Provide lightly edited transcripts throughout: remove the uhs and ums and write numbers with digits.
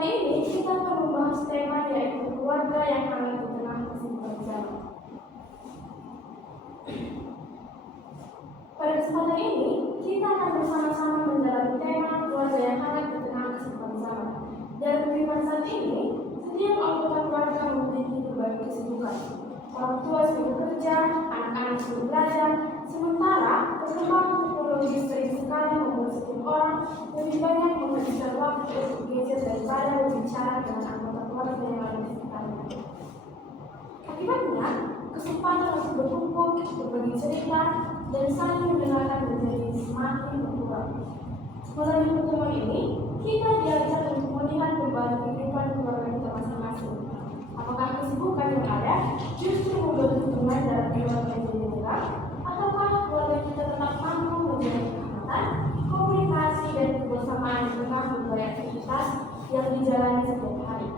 kali ini kita akan membahas tema yaitu keluarga yang hangat di tengah kesibukan zaman. Pada kesempatan ini, kita akan bersama-sama menjalani tema keluarga yang hangat di tengah kesibukan zaman. Dalam kehidupan saat ini, setiap anggota keluarga memiliki berbagai kesibukan. Orang tua sibuk bekerja, anak-anak sibuk belajar, sementara perkembangan teknologi sering sekali membuat setiap orang lebih banyak menghabiskan waktu untuk gadget daripada berbicara dengan anggota keluarga yang ada di sekitarnya. Akibatnya, kesempatan untuk berkumpul, berbagi cerita, dan saling mendengarkan menjadi semakin berkurang. Melalui pertemuan ini, kita diajak untuk melihat kembali kehidupan keluarga kita masing-masing. Apakah kesibukan yang ada justru membuat hubungan dalam keluarga yang berkurang, ataukah keluarga kita tetap mampu menjaga kehangatan, komunikasi, dan kebersamaan di tengah berbagai aktivitas yang dijalani setiap hari?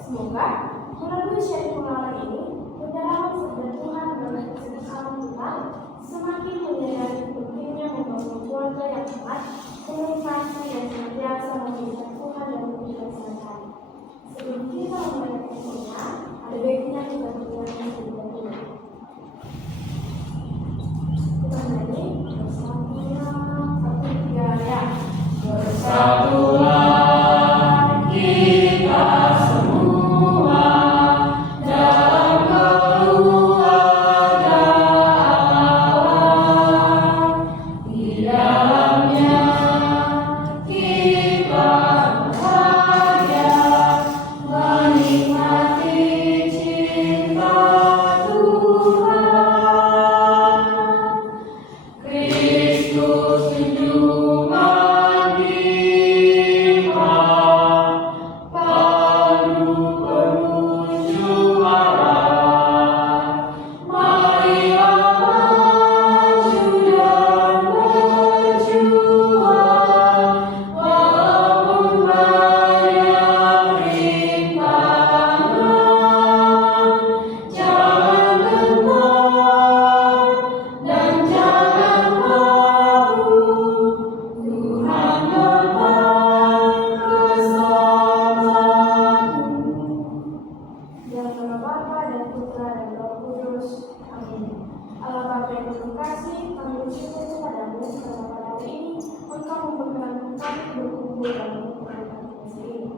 Semoga melalui sharing pengalaman ini, pendalaman sabda Tuhan dalam kesehatan kita semakin menyadari pentingnya membangun keluarga yang kuat, komunikasi yang senantiasa mengingat Tuhan dalam kehidupan sehari-hari. Sebelum kita memulai episode-nya, ada baiknya kita bernyanyi terlebih dahulu. Kita menyanyi bersatunya, satu tiga ya. Bersatulah kita semua dalam keluarga Allah. Di dalamnya kita bahagia menikmati cinta Tuhan. Kristus junjungan kita, padu penunjuk arah. Marilah maju dan berjuang, walaupun banyak rintangan. Jangan gentar dan jangan malu, Tuhan bersamaku. Dalam nama Bapa dan Putra dan Roh Kudus. Amin. Allah Bapa yang berkasih, kami bersyukur kepadamu karena pada hari ini Engkau memperkenankan kami berkumpul dalam kehidupan ini.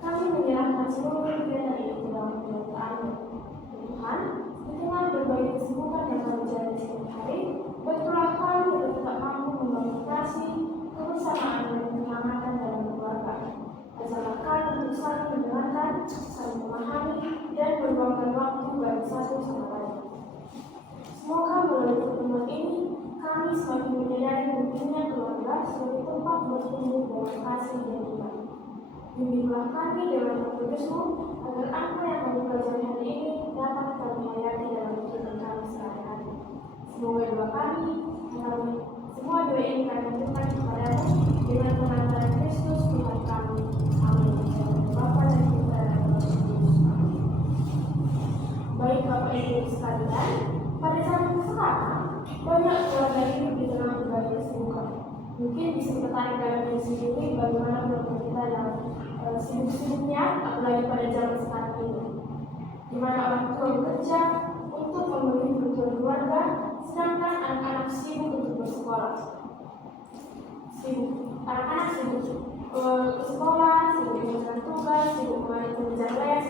Kami menyerahkan seluruh kegiatan ini ke dalam penyertaan-Mu. Tuhan, di tengah berbagai kesibukan yang kami jalani setiap hari, bantulah kami untuk tetap mampu membangun kasih, kebersamaan dan kehangatan dalam keluarga. Ajarlah kami untuk saling mendengarkan, saling memahami, dan meluangkan waktu bagi satu sama lain. Semoga melalui pertemuan ini, kami semakin menyadari pentingnya keluarga sebagai tempat bertumbuh dalam kasih dan iman. Bimbinglah kami dalam Roh-Kudus-Mu, agar apa yang kami pelajari hari ini dapat kami hayati dalam kehidupan kami sehari-hari. Semoga doa kami, semua doa ini kami aturkan kepadamu dengan pengantaran Kristus Tuhan kami. Amin. Bapa dan Putra dan Roh Kudus. Amin. Baik Bapak Ibu sekalian, pada zaman sekarang banyak keluarga hidup di tengah berbagai kesibukan. Mungkin bisa tertarik dalam diri sendiri bagaimana keluarga kita yang sibuk-sibuknya, apalagi pada zaman sekarang ini, di mana orang tua bekerja untuk memenuhi kebutuhan keluarga, sedangkan anak-anak sibuk untuk bersekolah. Anak-anak sibuk ke sekolah, sibuk mengerjakan tugas, sibuk mengajar les,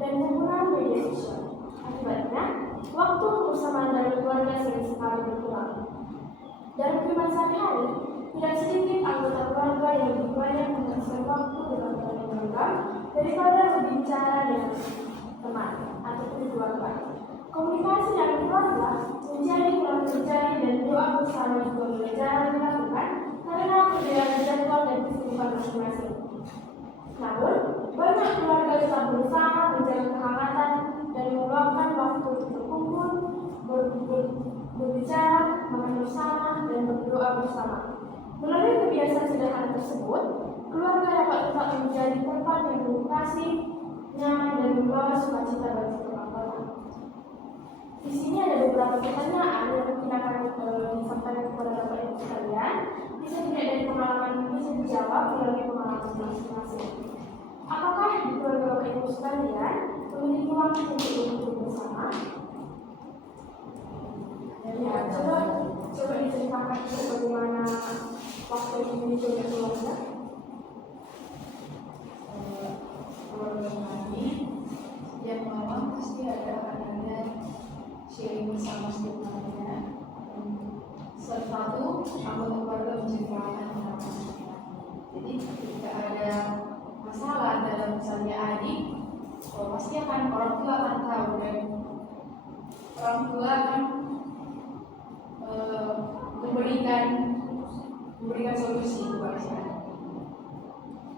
dan menggunakan media sosial. Akibatnya, waktu bersamaan dalam keluarga sering sekali berkurang. Dalam kehidupan sehari-hari, tidak sedikit anggota keluarga yang lebih banyak menghabiskan waktu dengan keluarga daripada berbicara dengan teman ataupun keluarga. Komunikasi dalam keluarga menjadi kurang terjadi dan doa bersama juga mulai jarang dilakukan karena perbedaan jadwal dan kesibukan masing-masing. Namun, banyak keluarga tetap bersama menjaga kehangatan dan meluangkan waktu untuk berkumpul, berbicara, makan bersama, dan berdoa bersama. Melalui kebiasaan sederhana tersebut, keluarga dapat tetap menjadi tempat yang penuh kasih, nyaman, dan membawa sukacita bagi setiap anggota. Di sini ada beberapa pertanyaan yang mungkin akan disampaikan kepada Bapak Ibu sekalian. Bisa tidak dari pengalaman, bisa dijawab melalui pengalaman masing-masing. ada sharing bersama semuanya. Satu, anggota keluarga menceritakan pengalaman. Jadi ketika ada masalah dalam misalnya adik, pasti akan orang tua akan tahu dan orang tua akan memberikan solusi kepada si adik.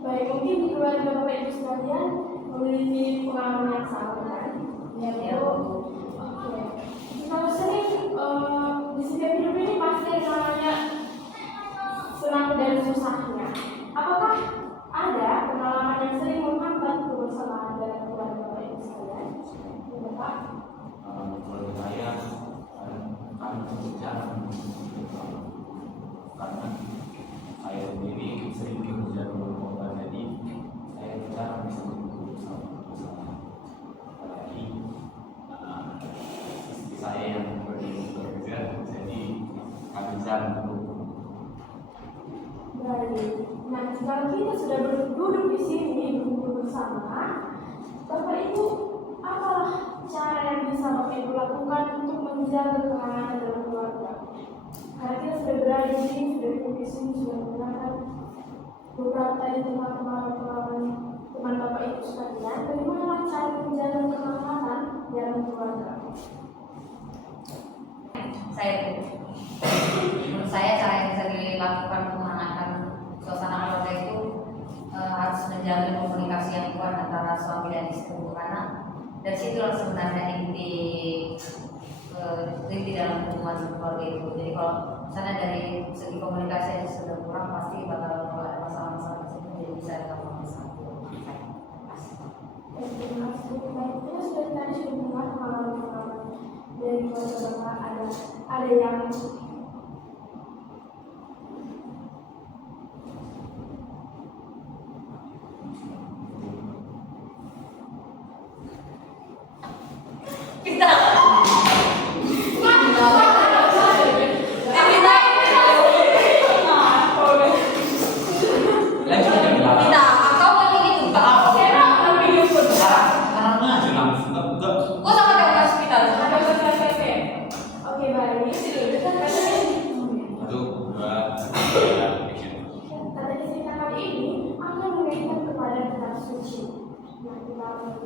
Baik, mungkin di keluarga Bapak Ibu sekalian memiliki pengalaman yang sama kan? Yaitu, kalau sering di setiap hidup ini pasti ada namanya senang dan susahnya. Apakah ada pengalaman yang sering menghambat kebersamaan dalam keluarga Bapak Ibu sekalian? Ya, Bapak? Kalau saya kami berbicara karena saya sendiri sering bekerja di luar kota, jadi saya jarang bisa bersama. Apalagi istri saya yang bekerja, jadi kami jarang bertemu. Baik. Nah, kalau kita sudah duduk di sini berkumpul bersama, Bapak Ibu, apalah cara yang bisa Bapak Ibu lakukan untuk menjaga keamanan dalam keluarga? Karena kita sudah berada di sini, sudah duduk di sini, sudah mendengarkan beberapa tadi tentang pengalaman teman Bapak Ibu sekalian. Bagaimana cara menjaga keamanan dalam keluarga? Menurut saya cara yang bisa dilakukan untuk menghangatkan suasana keluarga itu harus menjalin komunikasi yang kuat antara suami dan istri, karena dari situ sebenarnya inti dalam hubungan keluarga itu. Jadi kalau misalnya dari segi komunikasi yang sudah kurang, pasti bakal ada masalah-masalah di situ, jadi bisa ditambah masalah. Terima kasih. Baik, kita sudah mendengar pengalaman dari keluarga Bapak. Ada yang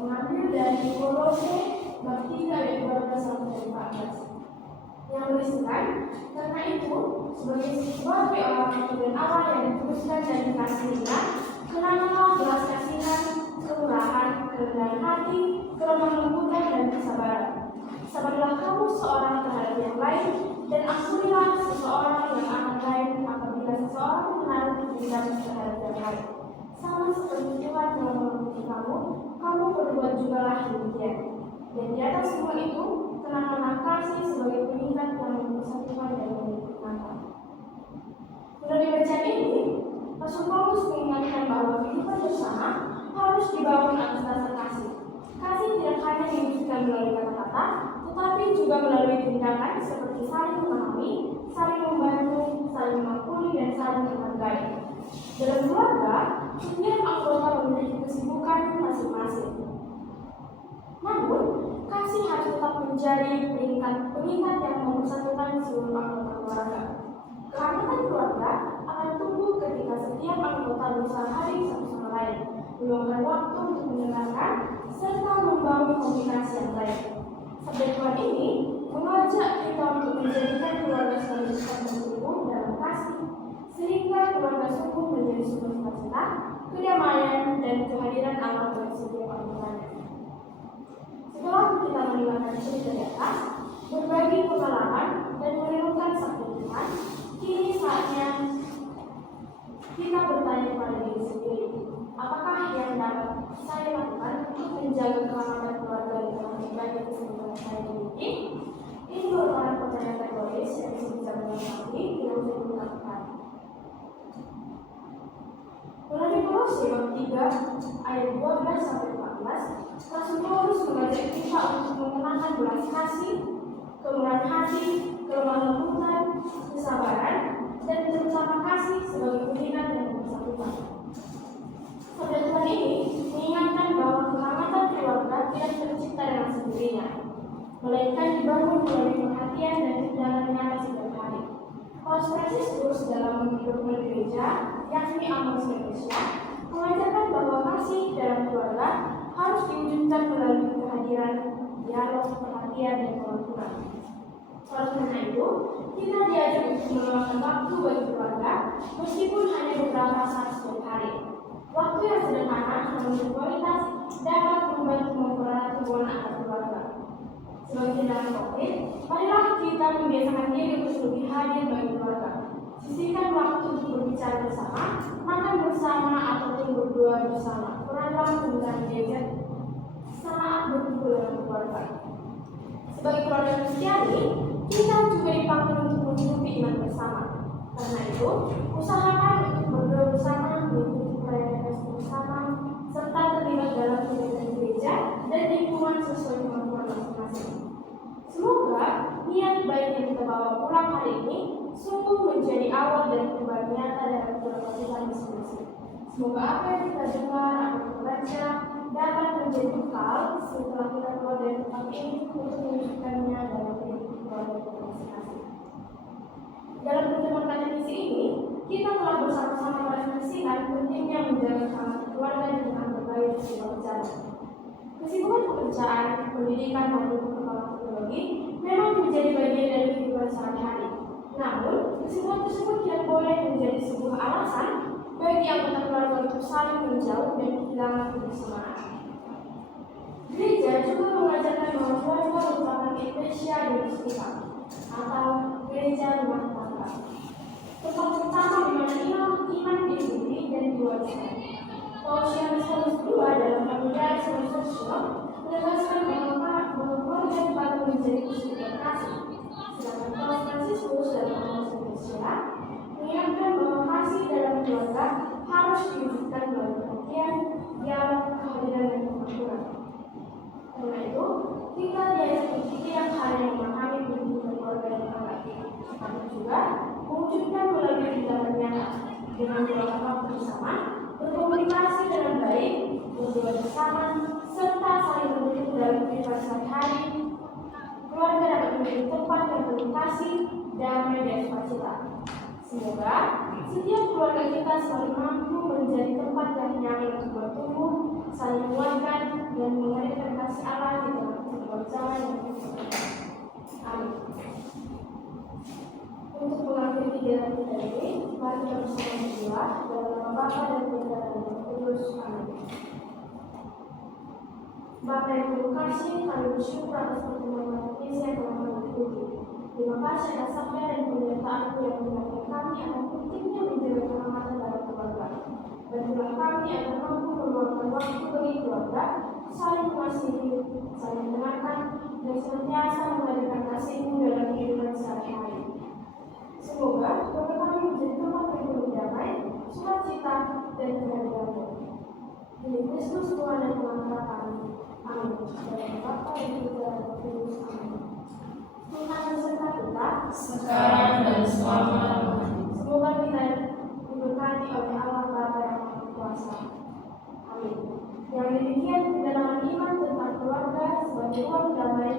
mengambil dari Kolose bab 3 ayat 12 sampai 14 yang berisikan, karena itu sebagai orang kemudian Allah yang dikuduskan dan dikasihinya, kenanlah belas kasihan, kemurahan, kerendahan hati, kelemah lembutan dan kesabaran. Sabarlah kamu seorang terhadap yang lain, dan ampunilah seseorang yang akan lain apabila seseorang menaruh dendam terhadap yang lain. Sama seperti Tuhan telah menguji kamu, kamu berbuat jugalah demikian. Dan di atas semua itu, kenanganlah kasih sebagai pengingat yang mempersatukan dan menyempurnakan. Melalui bacaan ini, Rasul Paulus mengingatkan bahwa kehidupan bersama harus dibangun atas dasar kasih. Kasih tidak hanya diwujudkan melalui kata-kata, tetapi juga melalui tindakan seperti saling memahami, saling membantu, saling mengampuni, dan saling menghargai. Dalam keluarga, setiap anggota memiliki kesibukan masing-masing. Namun, kasih harus tetap menjadi pengingat yang mempersatukan seluruh anggota keluarga. Kehangatan keluarga akan tumbuh ketika setiap anggota berusaha hadir satu sama lain, meluangkan waktu untuk mendengarkan, serta membangun komunikasi yang baik. Sabda Tuhan ini mengajak kita untuk menjadikan keluarga sebagai sumber dalam kasih, sehingga keluarga sungguh menjadi sumber sukacita, kedamaian, dan kehadiran Allah bagi setiap anggotanya. Setelah kita mendengarkan cerita di atas, berbagi pengalaman, dan merenungkan sabda Tuhan, kini saatnya kita bertanya kepada diri sendiri, apakah yang dapat saya lakukan untuk menjaga keamanan keluarga di tengah berbagai kesibukan saya miliki? Ini merupakan pertanyaan retoris yang bisa melengkapi yang saya lakukan. Melalui Kolose bab 3 ayat 12 sampai 14, Rasul Paulus mengajak kita untuk mengenalkan belas kasih, kemurahan hati, kelemah lembutan, kesabaran, dan terutama kasih sebagai pengingat dan persatuan. Sabda Tuhan ini mengingatkan bahwa kehangatan keluarga tidak tercipta dengan sendirinya. sendirinya, melainkan dibangun melalui perhatian dan tindakan nyata setiap hari. Paus Fransiskus dalam mendokmen gereja, yakni Amos Laetitia, mengajarkan bahwa kasih dalam keluarga harus diwujudkan melalui kehadiran, dialog, perhatian, dan pengakuan. Oleh karena itu, kita diajak untuk meluangkan waktu bagi keluarga, meskipun hanya beberapa saat setiap hari. Waktu yang sederhana namun berkualitas dapat membantu mempererat hubungan antar keluarga. Sebagai tindakan konkret, marilah kita membiasakan diri untuk lebih hadir bagi keluarga. Sisihkan waktu untuk berbicara bersama, makan bersama, ataupun berdoa bersama. Kuranglah penggunaan gadget saat berkumpul dengan keluarga. Sebagai keluarga Kristiani, kita juga dipanggil untuk menghidupi iman bersama. Karena itu, usahakan untuk berdoa bersama, mengikuti perayaan Kristus bersama, serta terlibat dalam kegiatan gereja dan lingkungan sesuai kemampuan masing-masing. Semoga niat baik yang kita bawa pulang hari ini sungguh menjadi awal dari perubahan nyata dalam keluarga kita masing-masing. Semoga apa yang kita dengar atau kita baca dapat menjadi bekal setelah kita keluar dari tempat ini untuk mewujudkannya dalam kehidupan keluarga kita masing-masing. Dalam pertemuan katekisi ini, kita telah bersama-sama merefleksikan pentingnya menjaga kehangatan keluarga dengan berbagai peristiwa berjalan. Kesibukan pekerjaan, pendidikan, maupun perkembangan teknologi memang menjadi bagian dari kehidupan sehari-hari. Namun, kesibukan tersebut tidak boleh menjadi sebuah alasan bagi anggota keluarga untuk saling menjauh dan kehilangan kebersamaan. Gereja juga mengajarkan bahwa keluarga merupakan eklesia domestika atau gereja rumah tangga, tempat pertama di mana iman dihidupi dan diwariskan. Paus Yohanes II dalam Familiaris Sosial menegaskan bahwa keluarga dibangun menjadi kesatuan kasih. Sedangkan Paus Fransiskus dalam Amos Laetitia mengingatkan bahwa kasih dalam keluarga harus diwujudkan melalui perhatian, dialog, kehadiran, dan pengakuan. Karena itu, kita diajak untuk yang hari yang memahami kehidupan keluarga yang hangat, namun juga mewujudkan melalui tindakan nyata dengan meluangkan waktu bersama, berkomunikasi dengan baik, berdoa bersama, serta saling mendukung dalam kehidupan sehari-hari. Keluarga dapat menjadi tempat yang penuh kasih, damai, dan sukacita. Semoga setiap keluarga kita selalu mampu menjadi tempat yang nyaman untuk bertumbuh, saling menguatkan, dan menghadirkan kasih Allah di dalam kehidupan zaman yang kita. Amin. Untuk mengakhiri kegiatan kita ini, mari kita bersama berdoa dalam nama Bapa dan Putra dan Roh Kudus. Amin. Bapa yang penuh kasih, kami bersyukur atas pertemuan katekis yang telah kami ikuti. Terima kasih atas sabda dan penyertaanmu yang mengingatkan kami akan pentingnya menjaga kehangatan dalam keluarga. Bantulah kami agar mampu meluangkan waktu bagi keluarga, saling mengasihi, saling mendengarkan, dan senantiasa menghadirkan kasih-Mu dalam kehidupan sehari-hari. Semoga keluarga kami menjadi tempat yang penuh damai, sukacita, dan kehadiran-Mu. Demi Kristus Tuhan dan Pengacara kami. Amin. Dalam Bapa dan Putra dan Roh Kudus. Amin. Tuhan beserta kita sekarang dan selamanya. Semoga kita diberkati oleh Allah Bapa yang Maha Kuasa. Amin. Yang demikian pendalaman iman tentang keluarga sebagai ruang damai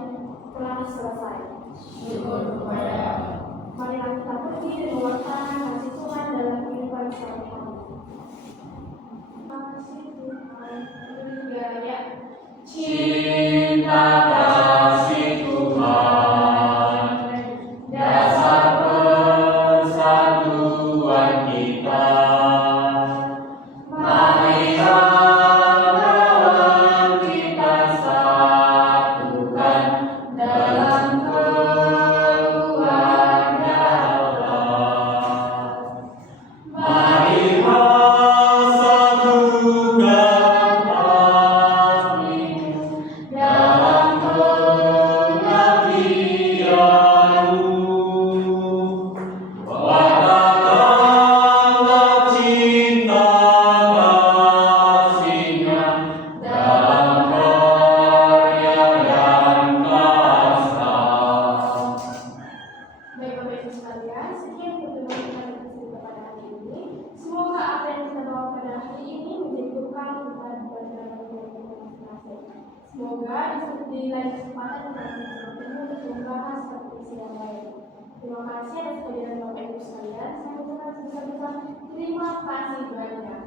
telah selesai. Syukur kepada Allah. Marilah kita pergi dan mewartakan kasih Tuhan dalam kehidupan sehari-hari. Kasih Tuhan, Haleluya. Cinta kasih Tuhan, dasar persatuan kita. Marilah dalam kita satukan dalam keluarga Allah. Marilah satukan hatimu dalam yang baik. Terima kasih atas kehadiran Bapak Ibu sekalian. Saya ucapkan sebesar-besar terima kasih banyak.